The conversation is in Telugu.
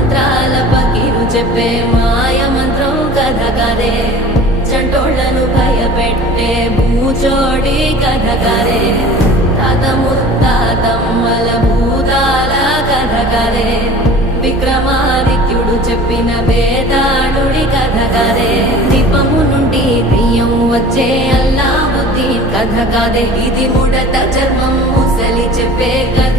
మంత్రాల పకీరు చెప్పే మాయ మంత్రం కథ కదే చంటోళ్లను భయపెట్టే భూచోడి కథ కదే తాత ముత్తాతమ్మల భూతాల కథ కదే విక్రమాదిత్యుడు చెప్పిన వేదాళుడి కథ కదే దీపము నుండి దెయ్యం వచ్చే అల్లావుద్దీన్ కథ కాదే ఇది ముడత చర్మం ముసలి చెప్పే కథ